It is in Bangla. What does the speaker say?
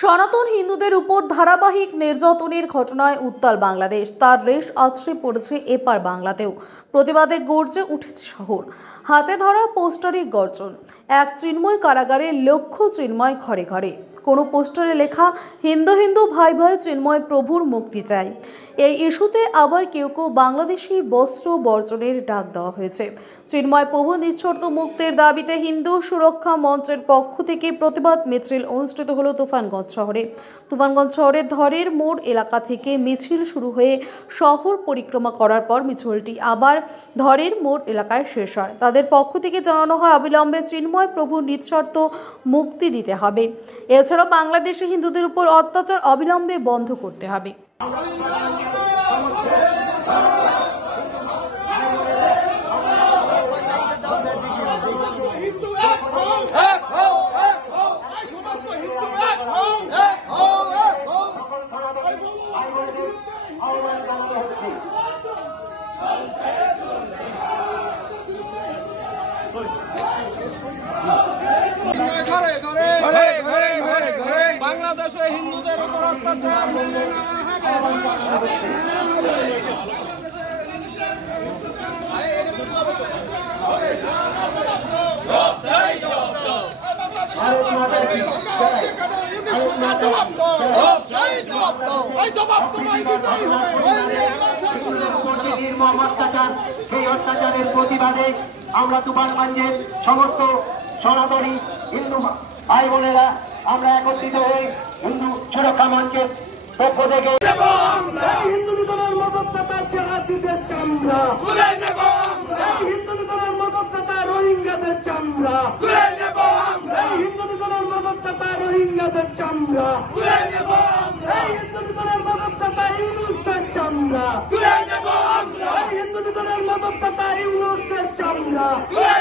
সনাতন হিন্দুদের উপর ধারাবাহিক নির্যাতনের ঘটনায় উত্তাল বাংলাদেশ। তার রেশ আছড়ে পড়েছে এপার বাংলাতেও। প্রতিবাদে গর্জে উঠেছে শহর। হাতে ধরা পোস্টারে গর্জন। এক চিন্ময় কারাগারে লক্ষ্য চিন্ময় ঘরে ঘরে। কোনো পোস্টারে লেখা হিন্দু হিন্দু ভাই ভাই চিন্ময় প্রভুর মুক্তি চাই। এই ইস্যুতে আবার কেউ কেউ বাংলাদেশি বস্ত্র বর্জনের ডাক দেওয়া হয়েছে। চিন্ময় প্রভু নিঃশর্ত মুক্তির দাবিতে হিন্দু সুরক্ষা মঞ্চের পক্ষ থেকে প্রতিবাদ মিছিল অনুষ্ঠিত হলো তুফানগঞ্জ শহরে। তুফানগঞ্জ শহরের ধরের মোড় এলাকা থেকে মিছিল শুরু হয়ে শহর পরিক্রমা করার পর মিছিলটি আবার ধরের মোড় এলাকায় শেষ হয়। তাদের পক্ষ থেকে জানানো হয় অবিলম্বে চিন্ময় প্রভুর নিঃশর্ত মুক্তি দিতে হবে। এছাড়া বাংলাদেশে হিন্দুদের উপর অত্যাচার অবিলম্বে বন্ধ করতে হবে। বাংলাদেশে হিন্দুদের উপর অত্যাচার সেই অত্যাচারের প্রতিবাদে আমরা তুফানগঞ্জের সমস্ত সনাতনী হিন্দু ভাই বোনেরা আমরা একত্রিত হয়ে হিন্দু সুরক্ষা মঞ্চের পক্ষ থেকে হিন্দু নিধনের মদতদাতা জিহাদিদের চামড়া তুলে নেব আমরা, হিন্দু নিধনের মদতদাতা রোহিঙ্গাদের চামড়া তুলে নেব আমরা, হিন্দু নিধনের মদতদাতা রোহিঙ্গাদের চামড়া তুলে নেব আমরা, হিন্দু নিধনের মদতদাতা ইউনুসের চামড়া তুলে নেব আমরা, হিন্দু নিধনের মদতদাতা ইউনুসের চামড়া তুলে